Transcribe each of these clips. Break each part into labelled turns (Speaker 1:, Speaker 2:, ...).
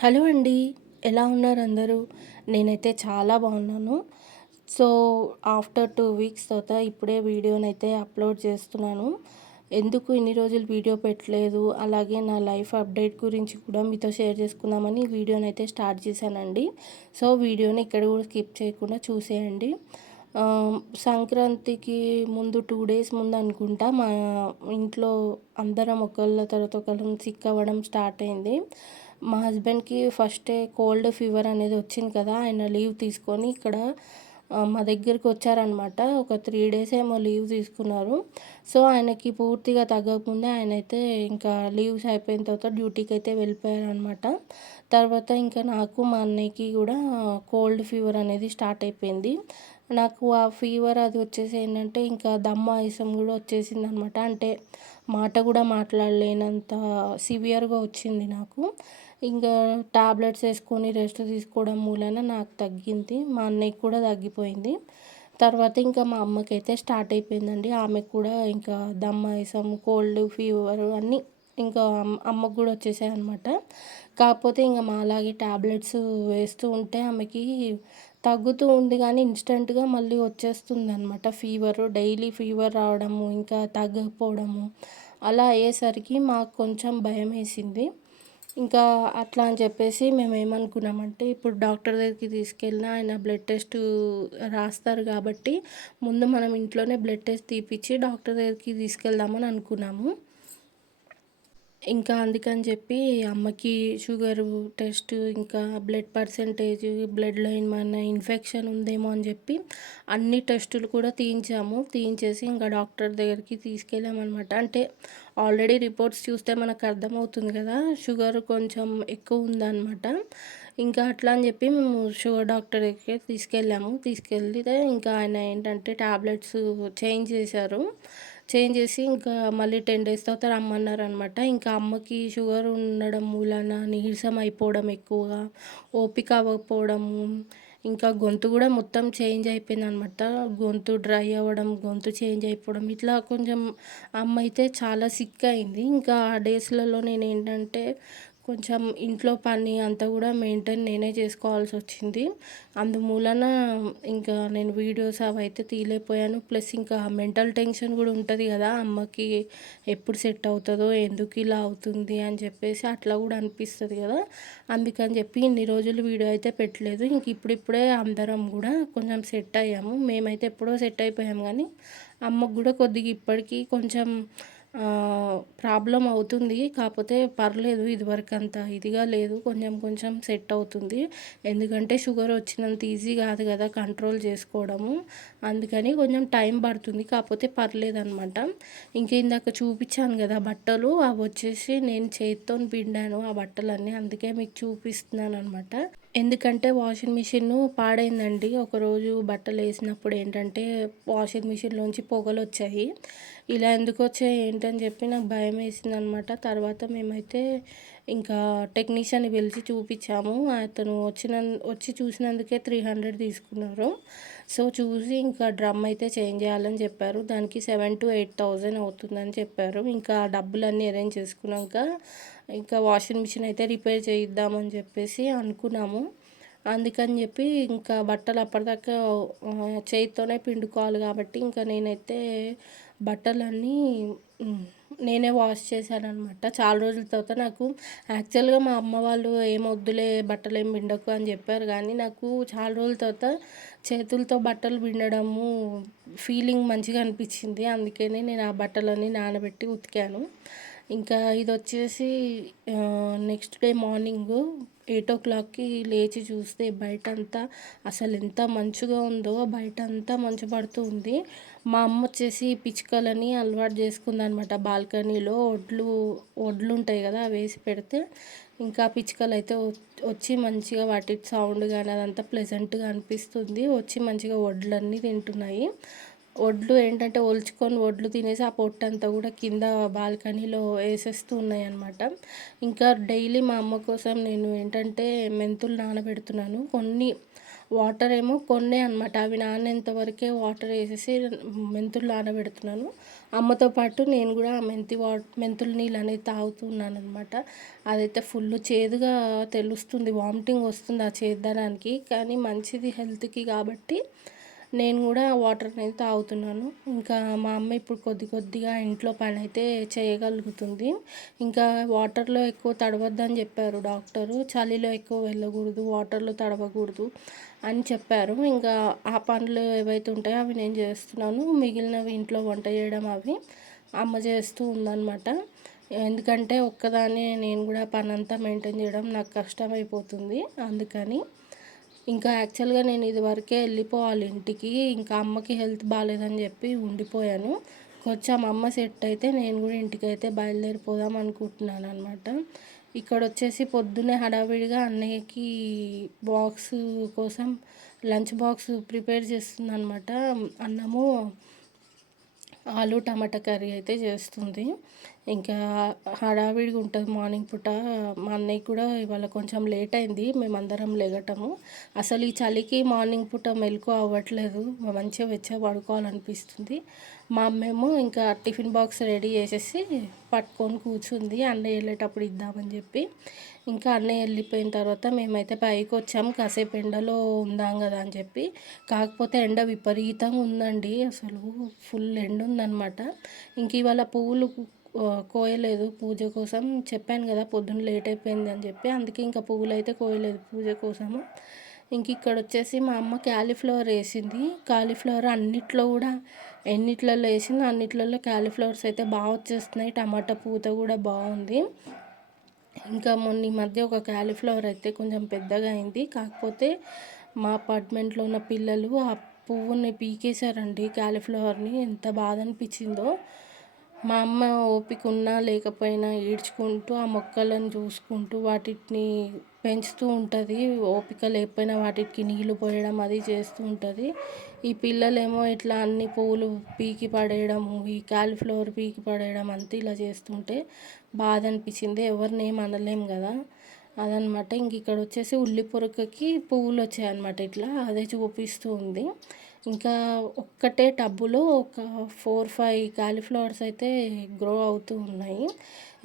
Speaker 1: Hello అండి ఎలా ఉన్నారు అందరూ? నేనైతే చాలా బాగున్నాను. సో ఆఫ్టర్ టూ వీక్స్ తర్వాత ఇప్పుడే వీడియోనైతే అప్లోడ్ చేస్తున్నాను. ఎందుకు ఇన్ని రోజులు వీడియో పెట్టలేదు? అలాగే నా లైఫ్ అప్డేట్ గురించి కూడా మీతో షేర్ చేసుకుందామని వీడియోనైతే అయితే స్టార్ట్ చేశానండి. సో వీడియోని ఇక్కడ కూడా స్కిప్ చేయకుండా చూసేయండి. సంక్రాంతికి ముందు టూ డేస్ ముందు అనుకుంటా మా ఇంట్లో అందరం ఒకళ్ళ తర్వాత ఒకళ్ళం సిక్ అవ్వడం స్టార్ట్ అయింది. మా హస్బెండ్కి ఫస్టే కోల్డ్ ఫీవర్ అనేది వచ్చింది కదా ఆయన లీవ్ తీసుకొని ఇక్కడ మా దగ్గరికి వచ్చారనమాట ఒక త్రీ డేస్ ఏమో లీవ్ తీసుకున్నారు. సో ఆయనకి పూర్తిగా తగ్గకముందే ఆయన అయితే ఇంకా లీవ్స్ అయిపోయిన తర్వాత డ్యూటీకి అయితే వెళ్ళిపోయారనమాట తర్వాత ఇంకా నాకు మా అన్నయ్యకి కూడా కోల్డ్ ఫీవర్ అనేది స్టార్ట్ అయిపోయింది. నాకు ఆ ఫీవర్ అది వచ్చేసి ఏంటంటే ఇంకా దమ్మ ఆయాసం కూడా వచ్చేసింది అనమాట అంటే మాట కూడా మాట్లాడలేనంత సివియర్గా వచ్చింది నాకు. ఇంకా టాబ్లెట్స్ వేసుకొని రెస్ట్ తీసుకోవడం మూలన నాకు తగ్గింది. మా అన్నయ్యకి కూడా తగ్గిపోయింది. తర్వాత ఇంకా మా అమ్మకి అయితే స్టార్ట్ అయిపోయిందండి. ఆమెకు కూడా ఇంకా దమ్మాయిసం కోల్డ్ ఫీవర్ అన్నీ ఇంకా అమ్మకు కూడా వచ్చేసాయి అనమాట కాకపోతే ఇంకా మా అలాగే టాబ్లెట్స్ వేస్తూ ఉంటే ఆమెకి తగ్గుతూ ఉంది కానీ ఇన్స్టెంట్గా మళ్ళీ వచ్చేస్తుంది అనమాట ఫీవరు డైలీ ఫీవర్ రావడము ఇంకా తగ్గకపోవడము అలా అయ్యేసరికి మాకు కొంచెం భయం వేసింది. ఇంకా అట్లా అని చెప్పేసి మేము ఏమనుకున్నామంటే ఇప్పుడు డాక్టర్ దగ్గరికి తీసుకెళ్ళినా ఆయన బ్లడ్ టెస్ట్ రాస్తారు కాబట్టి ముందు మనం ఇంట్లోనే బ్లడ్ టెస్ట్ తీపిచ్చి డాక్టర్ దగ్గరికి తీసుకెళ్దామని అనుకున్నాము. ఇంకా అందుకని చెప్పి అమ్మకి షుగర్ టెస్ట్ ఇంకా బ్లడ్ పర్సంటేజ్ బ్లడ్లో ఏమైనా ఇన్ఫెక్షన్ ఉందేమో అని చెప్పి అన్ని టెస్టులు కూడా తీయించాము. తీయించేసి ఇంకా డాక్టర్ దగ్గరికి తీసుకెళ్ళామన్నమాట అంటే ఆల్రెడీ రిపోర్ట్స్ చూస్తే మనకు అర్థమవుతుంది కదా షుగర్ కొంచెం ఎక్కువ ఉందన్నమాట. ఇంకా అట్లా అని చెప్పి మేము షుగర్ డాక్టర్ దగ్గరికి తీసుకెళ్ళాము. తీసుకెళ్తే ఇంకా ఆయన ఏంటంటే టాబ్లెట్స్ చేంజ్ చేశారు. చేంజ్ చేసి ఇంకా మళ్ళీ టెన్ డేస్ తర్వాత రమ్మన్నారనమాట. ఇంకా అమ్మకి షుగర్ ఉండడం మూలన నీరసం అయిపోవడం ఎక్కువగా ఓపిక అవ్వకపోవడము ఇంకా గొంతు కూడా మొత్తం చేంజ్ అయిపోయింది అనమాట గొంతు డ్రై అవ్వడం గొంతు చేంజ్ అయిపోవడం ఇట్లా కొంచెం అమ్మ అయితే చాలా సిక్ అయింది. ఇంకా ఆ డేస్లలో నేను ఏంటంటే కొంచెం ఇంట్లో పని అంతా కూడా మెయింటైన్ నేనే చేసుకోవాల్సి వచ్చింది. అందుమూలన ఇంకా నేను వీడియోస్ అవి అయితే తీయలేకపోయాను. ప్లస్ ఇంకా మెంటల్ టెన్షన్ కూడా ఉంటుంది కదా అమ్మకి ఎప్పుడు సెట్ అవుతుందో ఎందుకు ఇలా అవుతుంది అని చెప్పేసి అట్లా కూడా అనిపిస్తుంది కదా. అందుకని చెప్పి ఇన్ని రోజులు వీడియో అయితే పెట్టలేదు. ఇంక ఇప్పుడిప్పుడే అందరం కూడా కొంచెం సెట్ అయ్యాము. మేమైతే ఎప్పుడో సెట్ అయిపోయాము కానీ అమ్మకు కూడా కొద్దిగా ఇప్పటికీ కొంచెం ప్రాబ్లం అవుతుంది. కాకపోతే పర్లేదు ఇదివరకు అంత ఇదిగా లేదు. కొంచెం కొంచెం సెట్ అవుతుంది. ఎందుకంటే షుగర్ వచ్చినంత ఈజీ కాదు కదా కంట్రోల్ చేసుకోవడము. అందుకని కొంచెం టైం పడుతుంది. కాకపోతే పర్లేదు అనమాట ఇంకా ఇందాక చూపించాను కదా బట్టలు. అవి వచ్చేసి నేను చేతితో పిండాను ఆ బట్టలన్నీ. అందుకే మీకు చూపిస్తున్నాను అనమాట ఎందుకంటే వాషింగ్ మిషన్ పాడైందండి. ఒకరోజు బట్టలు వేసినప్పుడు ఏంటంటే వాషింగ్ మిషన్లోంచి పొగలు వచ్చాయి. ఇలా ఎందుకు వచ్చాయి ఏంటని చెప్పి నాకు భయం వేసింది అనమాట తర్వాత మేమైతే ఇంకా టెక్నీషియన్ని పిలిచి చూపించాము. అతను వచ్చిన వచ్చి చూసినందుకే త్రీ హండ్రెడ్ తీసుకున్నారు. సో చూసి ఇంకా డ్రమ్ అయితే చేంజ్ చేయాలని చెప్పారు. దానికి సెవెన్ టు ఎయిట్ థౌజండ్ అవుతుందని చెప్పారు. ఇంకా డబ్బులన్నీ అరేంజ్ చేసుకున్నాక ఇంకా వాషింగ్ మిషన్ అయితే రిపేర్ చేయిద్దామని చెప్పేసి అనుకున్నాము. అందుకని చెప్పి ఇంకా బట్టలు అప్పటిదాకా చేతితోనే పిండుకోవాలి కాబట్టి ఇంకా నేనైతే బట్టలన్నీ నేనే వాష్ చేశాను అనమాట చాలా రోజుల తర్వాత నాకు యాక్చువల్గా మా అమ్మ వాళ్ళు ఏం వద్దులే బట్టలు ఏం పిండకు అని చెప్పారు. కానీ నాకు చాలా రోజుల తర్వాత చేతులతో బట్టలు పిండడము ఫీలింగ్ మంచిగా అనిపించింది. అందుకనే నేను ఆ బట్టలన్నీ నానబెట్టి ఉతికాను. ఇంకా ఇది వచ్చేసి నెక్స్ట్ డే మార్నింగ్ ఎయిట్ ఓ క్లాక్కి లేచి చూస్తే బయట అంతా అసలు ఎంత మంచుగా ఉందో బయట అంతా మంచు పడుతూ ఉంది. మా అమ్మ వచ్చేసి పిచ్చుకలని అలవాటు చేసుకుందనమాట. బాల్కనీలో ఒడ్లు ఒడ్లు ఉంటాయి కదా అవి వేసి పెడితే ఇంకా పిచ్చుకలు అయితే వచ్చి మంచిగా వాటి సౌండ్ కానీ అదంతా ప్లెజెంట్గా అనిపిస్తుంది. వచ్చి మంచిగా వడ్లన్నీ తింటున్నాయి. వడ్లు ఏంటంటే ఒలుచుకొని వడ్లు తినేసి ఆ పొట్టంతా కూడా కింద బాల్కనీలో వేసేస్తూ ఉన్నాయన్నమాట. ఇంకా డైలీ మా అమ్మ కోసం నేను ఏంటంటే మెంతులు నానబెడుతున్నాను. కొన్ని వాటర్ ఏమో కొన్నే అనమాట అవి నానేంత వరకే వాటర్ వేసేసి మెంతులు నానబెడుతున్నాను. అమ్మతో పాటు నేను కూడా ఆ మెంతి వా మెంతుల నీళ్ళు అనేది తాగుతున్నాను అనమాట అదైతే ఫుల్ చేదుగా తెలుస్తుంది. వామిటింగ్ వస్తుంది ఆ చేద్దానికి కానీ మంచిది హెల్త్కి కాబట్టి నేను కూడా వాటర్ అనేది తాగుతున్నాను. ఇంకా మా అమ్మ ఇప్పుడు కొద్ది కొద్దిగా ఇంట్లో పని అయితే చేయగలుగుతుంది. ఇంకా వాటర్లో ఎక్కువ తడవద్దని చెప్పారు డాక్టరు. చలిలో ఎక్కువ వెళ్ళకూడదు వాటర్లో తడవకూడదు అని చెప్పారు. ఇంకా ఆ పనులు ఏవైతే ఉంటాయో అవి నేను చేస్తున్నాను. మిగిలినవి ఇంట్లో వంట చేయడం అవి అమ్మ చేస్తూ ఉందన్నమాట. ఎందుకంటే ఒక్కదాన్ని నేను కూడా పనంతా మెయింటైన్ చేయడం నాకు కష్టమైపోతుంది. అందుకని ఇంకా యాక్చువల్గా నేను ఇదివరకే వెళ్ళిపోవాలి ఇంటికి. ఇంకా అమ్మకి హెల్త్ బాగాలేదని చెప్పి ఉండిపోయాను. కొంచెం అమ్మ సెట్ అయితే నేను కూడా ఇంటికి అయితే బయలుదేరిపోదాం అనుకుంటున్నాను అనమాట ఇక్కడ వచ్చేసి పొద్దున్నే హడావిడిగా అన్నయ్యకి బాక్స్ కోసం లంచ్ బాక్స్ ప్రిపేర్ చేస్తుంది అనమాట అన్నము ఆలు టమాటా కర్రీ అయితే చేస్తుంది. ఇంకా హడావిడిగా ఉంటుంది మార్నింగ్ పూట. మా అన్నయ్య కూడా ఇవాళ కొంచెం లేట్ అయింది మేమందరం లేగటము. అసలు ఈ చలికి మార్నింగ్ పూట మెలకు అవ్వట్లేదు మంచిగా వెచ్చగా పడుకోవాలనిపిస్తుంది. మా అమ్మేమో ఇంకా టిఫిన్ బాక్స్ రెడీ చేసేసి పట్టుకొని కూర్చుంది అన్నయ్య వెళ్ళేటప్పుడు ఇద్దామని చెప్పి. ఇంకా అన్నయ్య వెళ్ళిపోయిన తర్వాత మేమైతే పైకి వచ్చాము కాసేపు ఎండలో ఉందాం కదా అని చెప్పి. కాకపోతే ఎండ విపరీతంగా ఉందండి అసలు ఫుల్ ఎండ ఉందన్నమాట ఇంక ఇవాళ పువ్వులు కోయలేదు పూజ కోసం. చెప్పాను కదా పొద్దున్న లేట్ అయిపోయింది అని చెప్పి. అందుకే ఇంకా పువ్వులు అయితే కోయలేదు పూజ కోసము. ఇంక ఇక్కడ వచ్చేసి మా అమ్మ క్యాలీఫ్లవర్ వేసింది. కాలీఫ్లవర్ అన్నిట్లో కూడా ఎన్నిట్లలో వేసింది అన్నిట్లలో క్యాలీఫ్లవర్స్ అయితే బాగా వచ్చేస్తున్నాయి. టమాటా పూత కూడా బాగుంది. ఇంకా మొన్న ఈ మధ్య ఒక క్యాలీఫ్లవర్ అయితే కొంచెం పెద్దగా అయింది. కాకపోతే మా అపార్ట్మెంట్లో ఉన్న పిల్లలు ఆ పువ్వుని పీకేశారండి క్యాలీఫ్లవర్ని. ఎంత బాధ అనిపించిందో. మా అమ్మ ఓపిక ఉన్నా లేకపోయినా ఈడ్చుకుంటూ ఆ మొక్కలను చూసుకుంటూ వాటిని పెంచుతూ ఉంటుంది. ఓపిక లేకపోయినా వాటికి నీళ్ళు పోయడం అది చేస్తూ ఉంటుంది. ఈ పిల్లలేమో ఇట్లా అన్ని పువ్వులు పీకి పడేయడము ఈ కాలిఫ్లవర్ పీకి పడేయడం అంతా ఇలా చేస్తుంటే బాధ అనిపించింది. ఎవరిని ఏం అనలేం కదా. అదనమాట. ఇంక ఇక్కడ వచ్చేసి ఉల్లి పొరకకి పువ్వులు వచ్చాయన్నమాట ఇట్లా. అదే చూపిస్తూ ఉంది. ఇంకా ఒక్కటే టబ్బులో ఒక ఫోర్ ఫైవ్ కాలీఫ్లవర్స్ అయితే గ్రో అవుతూ ఉన్నాయి.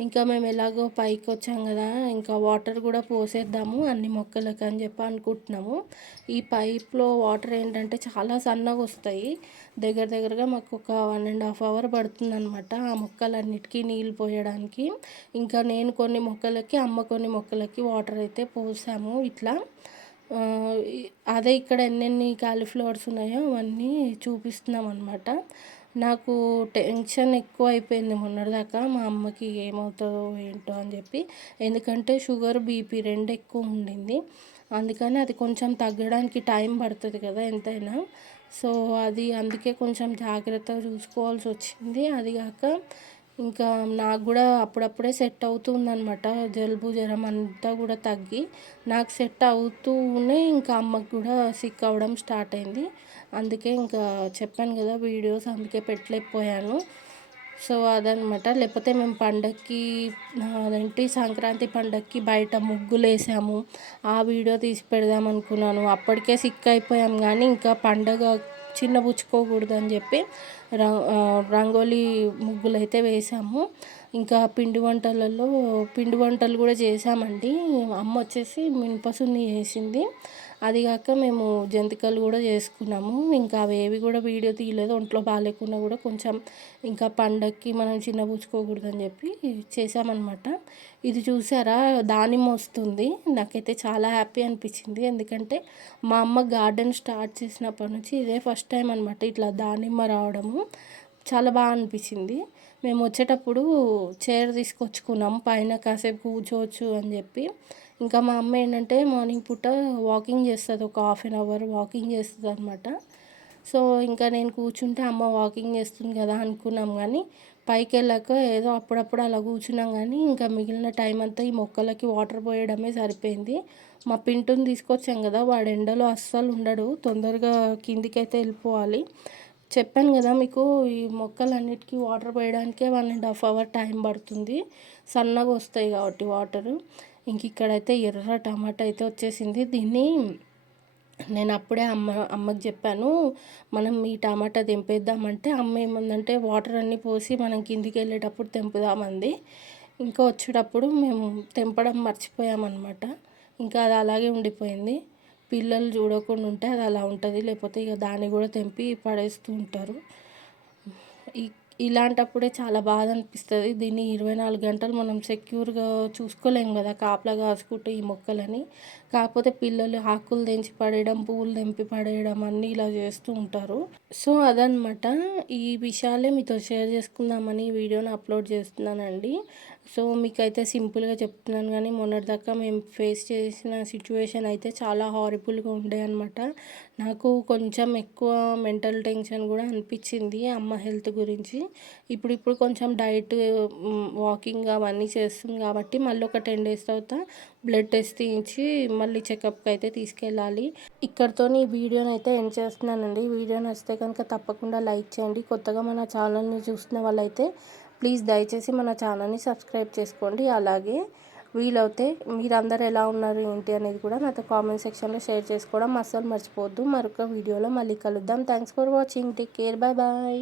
Speaker 1: ఇంకా మేము ఎలాగో పైకి వచ్చాం కదా ఇంకా వాటర్ కూడా పోసేద్దాము అన్ని మొక్కలకి అని చెప్పి అనుకుంటున్నాము. ఈ పైప్లో వాటర్ ఏంటంటే చాలా సన్నగా వస్తాయి. దగ్గర దగ్గరగా మాకు ఒక వన్ అండ్ హాఫ్ అవర్ పడుతుంది అనమాట ఆ మొక్కలన్నిటికీ నీళ్ళు పోయడానికి. ఇంకా నేను కొన్ని మొక్కలకి అమ్మ కొన్ని మొక్కలకి వాటర్ అయితే పోసాము ఇట్లా. అదే ఇక్కడ ఎన్నెన్ని కాలీఫ్లవర్స్ ఉన్నాయో అవన్నీ చూపిస్తున్నాం అనమాట నాకు టెన్షన్ ఎక్కువ అయిపోయింది మొన్నటిదాకా మా అమ్మకి ఏమవుతుందో ఏంటో అని చెప్పి. ఎందుకంటే షుగర్ బీపీ రెండు ఎక్కువ ఉండింది. అందుకని అది కొంచెం తగ్గడానికి టైం పడుతుంది కదా ఎంతైనా. సో అది అందుకే కొంచెం జాగ్రత్తగా చూసుకోవాల్సి వచ్చింది. అది కాక ఇంకా నాకు కూడా అప్పుడప్పుడే సెట్ అవుతుందనమాట జలుబు జ్వరం అంతా కూడా తగ్గి నాకు సెట్ అవుతూనే ఇంకా అమ్మకు కూడా సిక్ అవ్వడం స్టార్ట్ అయింది. అందుకే ఇంకా చెప్పాను కదా వీడియోస్ అందుకే పెట్టలేకపోయాను. సో అదనమాట లేకపోతే మేము పండక్కి అదేంటి సంక్రాంతి పండక్కి బయట ముగ్గులు వేసాము. ఆ వీడియో తీసి పెడదాం అనుకున్నాను. అప్పటికే సిక్ అయిపోయాం కానీ ఇంకా పండగ చిన్నబుచ్చుకోకూడదు అని చెప్పి రంగోలీ ముగ్గులు అయితే వేసాము. ఇంకా పిండి వంటలలో పిండి వంటలు కూడా చేసామండి అమ్మ వచ్చేసి మినపసున్ని చేసింది అది కాక మేము జంతికలు కూడా చేసుకున్నాము. ఇంకా అవేవి కూడా వీడియో తీయలేదు. ఒంట్లో బాగాలేకున్నా కూడా కొంచెం ఇంకా పండక్కి మనం చిన్నబుచ్చుకోకూడదని చెప్పి చేసామన్నమాట ఇది చూసారా? దానిమ్మ వస్తుంది. నాకైతే చాలా హ్యాపీ అనిపించింది. ఎందుకంటే మా అమ్మ గార్డెన్ స్టార్ట్ చేసినప్పటి నుంచి ఇదే ఫస్ట్ టైం అనమాట ఇట్లా దానిమ్మ రావడము. చాలా బాగా అనిపించింది. మేము వచ్చేటప్పుడు చైర్ తీసుకొచ్చుకున్నాము. పైన కాసేపు కూర్చోవచ్చు అని చెప్పి ఇంకా మా అమ్మ ఏంటంటే మార్నింగ్ పూట వాకింగ్ చేస్తుంది ఒక హాఫ్ అన్ అవర్ వాకింగ్ చేస్తుంది అనమాట సో ఇంకా నేను కూర్చుంటే అమ్మ వాకింగ్ చేస్తుంది కదా అనుకున్నాం కానీ పైకి వెళ్ళాక ఏదో అప్పుడప్పుడు అలా కూర్చున్నాం కానీ ఇంకా మిగిలిన టైం అంతా ఈ మొక్కలకి వాటర్ పోయడమే సరిపోయింది. మా పింటుని తీసుకొచ్చాం కదా వాడు ఎండలో అస్సలు ఉండడు తొందరగా కిందికైతే వెళ్ళిపోవాలి. చెప్పాను కదా మీకు ఈ మొక్కలన్నిటికీ water పోయడానికే one and half hour time పడుతుంది. సన్నగా వస్తాయి కాబట్టి వాటరు. ఇంక ఇక్కడైతే ఎర్ర టమాటా అయితే వచ్చేసింది. దీన్ని నేను అప్పుడే అమ్మ అమ్మకి చెప్పాను మనం ఈ టమాటా తెంపేద్దామంటే అమ్మ ఏమందంటే వాటర్ అన్నీ పోసి మనం కిందికి వెళ్ళేటప్పుడు తెంపుదామంది. ఇంకా వచ్చేటప్పుడు మేము తెంపడం మర్చిపోయామన్నమాట. ఇంకా అది అలాగే ఉండిపోయింది. పిల్లలు చూడకుండా ఉంటే అది అలా ఉంటుంది లేకపోతే ఇక దాన్ని కూడా తెంపి పడేస్తూ ఉంటారు. ఈ ఇలాంటప్పుడే చాలా బాధ అనిపిస్తుంది దీన్ని ఇరవై నాలుగు గంటలు మనం సెక్యూర్గా చూసుకోలేము కదా కాపలా కాసుకుంటే ఈ మొక్కలని. కాకపోతే పిల్లలు ఆకులు తెంచి పడేయడం పువ్వులు తెంపి పడేయడం అన్నీ ఇలా చేస్తూ ఉంటారు. సో అదనమాట ఈ విషయాలే మీతో షేర్ చేసుకుందామని ఈ వీడియోని అప్లోడ్ చేస్తున్నానండి. సో మీకైతే సింపుల్గా చెప్తున్నాను కానీ మొన్నటిదాకా మేము ఫేస్ చేసిన సిచ్యువేషన్ అయితే చాలా హారిబుల్గా ఉండే అనమాట నాకు కొంచెం ఎక్కువ మెంటల్ టెన్షన్ కూడా అనిపించింది అమ్మ హెల్త్ గురించి. ఇప్పుడు ఇప్పుడు కొంచెం డైట్ వాకింగ్ అవన్నీ చేస్తుంది కాబట్టి మళ్ళీ ఒక టెన్ డేస్ తర్వాత బ్లడ్ టెస్ట్ తీయించి మళ్ళీ చెకప్కి అయితే తీసుకెళ్ళాలి. ఇక్కడితో ఈ వీడియోని అయితే ఎండ్ చేస్తున్నానండి. వీడియో నచ్చితే కనుక తప్పకుండా లైక్ చేయండి. కొత్తగా మన ఛానల్ని చూస్తున్న వాళ్ళైతే ప్లీజ్ దయచేసి మన ఛానల్ని సబ్స్క్రైబ్ చేసుకోండి. అలాగే వీలవుతే మీరందరూ ఎలా ఉన్నారు ఏంటి అనేది కూడా నాతో కామెంట్ సెక్షన్లో షేర్ చేసుకోవడం అస్సలు మర్చిపోవద్దు. మరొక వీడియోలో మళ్ళీ కలుద్దాం. Thanks for watching take care bye bye